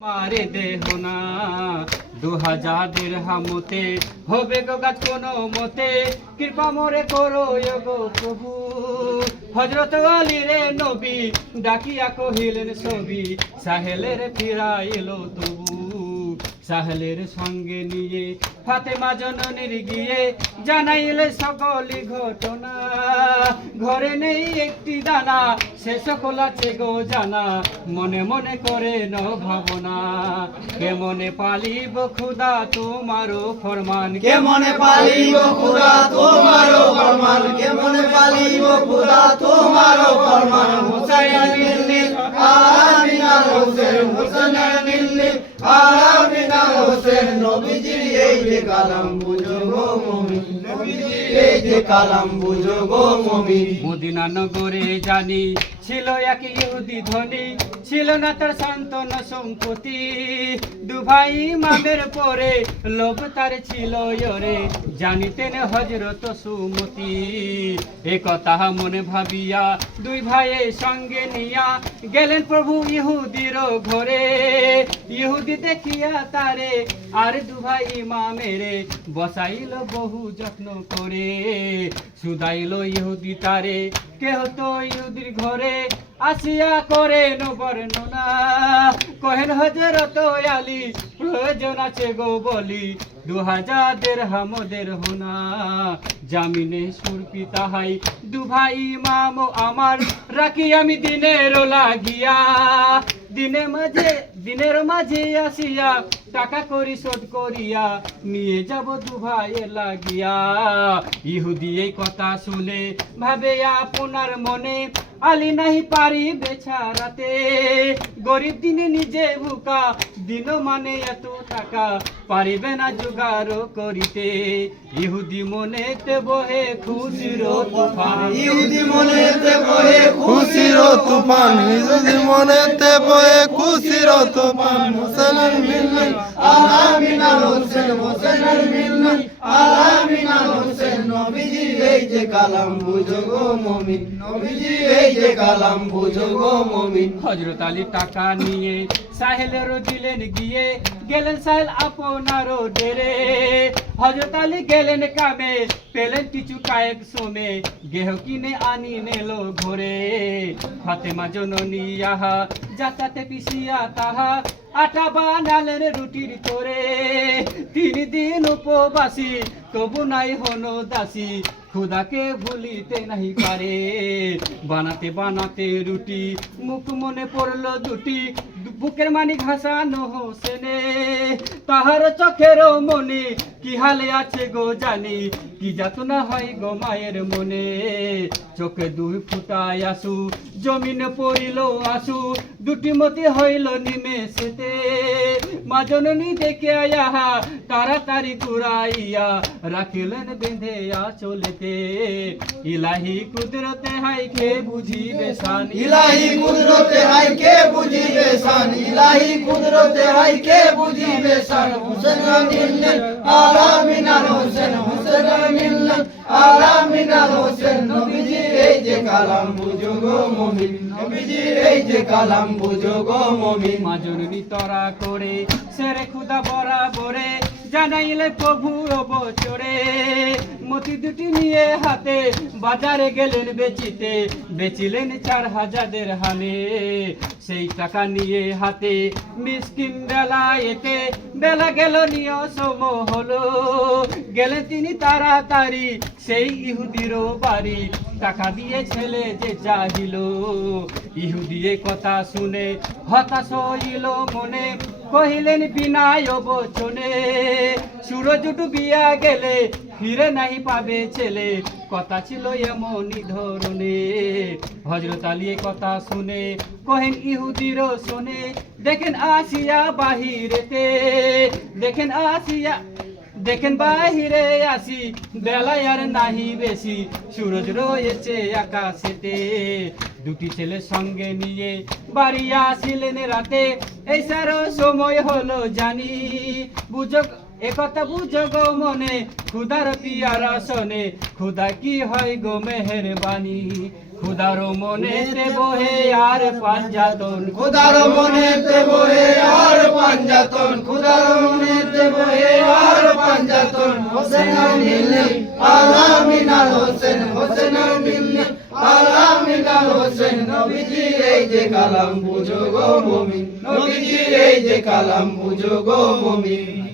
মারে দেহ না 2000 দিরহামতে হবে গো গাছ কোনো মতে কৃপা মোরে করো গো প্রভু। হযরত আলী রে নবী ডাকিয়া কহিলেন ছবি সাহেলের ফিরাইলো তবু। সাহেলের সঙ্গে নিয়ে ফাতেমা জননীর গিয়ে জানাইলে সকলি ঘটনা। ঘরে নেই একটি দানা সে সকল আছে গো জানা মনে মনে করে ন ভাবনা। কেমনে পালিব খুদা তোমারও ফরমান কেমনে পালিব খুদা তোমারও ফরমান কেমনে পালিব খুদা তোমারও ফরমান। হুসাইন মিল্লি আমিনা হোসেন হুসাইন মিল্লি আমিনা হোসেন নবীজির এই যে কালাম বুঝো গো মুমিন নবীজির এই যে কালাম বুঝো গো মুমিন। মদিনা নগরে জানি ছিল এক ইহুদি ধনী ছিল না তার সান্তন সম্পত্তি। দুভাই ইমামের পরে লোভ তার ছিল ইয়রে জানিতেন হযরত সুমতি। এ কথা মনে ভাবিয়া দুই ভাইয়ের সঙ্গে নিয়া গেলেন প্রভু ইহুদির ঘরে। ইহুদি দেখিয়া তারে আর দুভাই ইমামেরে বসাইল বহু যত্ন করে। সুদাইল ইহুদি তারে কেহ তো ইহুদির ঘরে আসিয়া করেন বর্ণনা। কহেন হযরত আলী প্রয়োজন আছে গো বলি 2000 দিরহামদের হোনা। জামিনে সুরপি তাহাই দুভাই ইমাম আমার রাখি আমি দিনের লাগিয়া। দিনের মাঝে আসিয়া টাকা করি শোধ করিয়া নিয়ে যাব দুভাইয়ের লাগিয়া। ইহুদি এই কথা শুনে ভাবে আপনার মনে আলী নাহি পারি বেচারাতে। গরিব দিনে নিজে ভুকা দিন মানে এত টাকা পারিবে না জোগাড় করিতে। ইহুদি মনেতে বহে খুশির তুফান ইহুদি মনেতে বহে খুশির তুফান ইহুদি মনেতে বহে খুশির তুফান। হুসাইন মিল্লি আমিনা হোসেন হুসাইন মিল্লি আমিনা হোসেন নবীজির এই যে কালাম বুঝো গো মুমিন নবীজির এই যে কালাম বুঝো গো মুমিন। হযরত আলী টাকা নিয়ে সাহেলের দিলেন গিয়ে গেলেন সাহেল আপনারও ডেরে। হযরত আলী গেলেন কামে পেলেন কিছু কায়েক সমে গেহ কিনে আনি নেল ঘরে। ফাতেমা জননী আহা যাতাতে পিসিয়া তাহা আটা বানালেন রুটির করে। 3 দিন উপবাসী তবু নাই হনো দাসী খুদাকে ভুলিতে নাহি পারে। বানাতে বানাতে রুটি মুখ মনে পড়লো দুটি বুকের মানি ঘাসানো হোসেনে। তাহার চোখের মনে কি হালে আছে গো জানি কি যাতনা হয় গো মায়ের মনে। চোখে 2 ফুটায় আসু জমিন পড়িল আসু দুটি মতি হইল নিমেষেতে। মা জননী দেখে আহা তাড়াতাড়ি কুড়াইয়া রাখিলেন বেঁধেয়া চলেতে। ইলাহি কুদরতে হাই কে বুঝিবে শান ইলাহি কুদরতে হাই কে বুঝিবে শান ইলাহি কুদরতে হাই কে বুঝিবে শান। হুসাইন মিল্লি আমিনা হোসেন হুসাইন মিল্লি আমিনা হোসেন নবীজির এই যে কালাম বুঝো গো মুমিন নবীজির এই যে কালাম বুঝো গো মুমিন। মা জননী তরা করে সেরে খুদা বরাবরে জানাইলে প্রভু বছরে। মতি দুটি নিয়ে হাতে বাজারে গেলেন বেচিতে বেচিলেন 4000 দিরহামে। সেই টাকা নিয়ে হাতে মিসকিন বেলা এতে বেলা গেল নিয়সম হলো। গেলেন তিনি তাড়াতাড়ি সেই ইহুদির বাড়ি টাকা দিয়ে ছেলে যে চাহিল। ইহুদি এ কথা শুনে হতাশ হইল মনে কহিলেন বিনায় বচনে। সূরজ ডুবিয়া গেলে ফিরে নাই পাবে ছেলে কথা ছিল এমনই ধরনে। হযরত আলী এ কথা শুনে কহেন ইহুদির শোনে দেখেন আসিয়া বাহিরেতে দেখেন বাহিরে আসি বেলায় আর নাহি বেশি সূরজ রয়েছে আকাশেতে। দুটি ছেলে সঙ্গে নিয়ে বাড়ি আসিলেন রাতে এই সারো সময় হলো জানি। বুঝো একথা বুঝো গো মনে খুদার পিয়ারা শোনে খুদা কি হয় গো মেহেরবানি। খুদারো মনেতে বহে আর পাঞ্জাতন, খুদার মনেতে বহে আর পাঞ্জাতন, খুদার মনেতে বহে আর পাঞ্জাতন। হোসেন মিলনি আলামিনাল হোসেন, হোসেন মিলনি আলামিনাল হোসেন। নবীজির এই যে কালাম বুঝো গো মুমিন, নবীজির এই যে কালাম বুঝো গো মুমিন।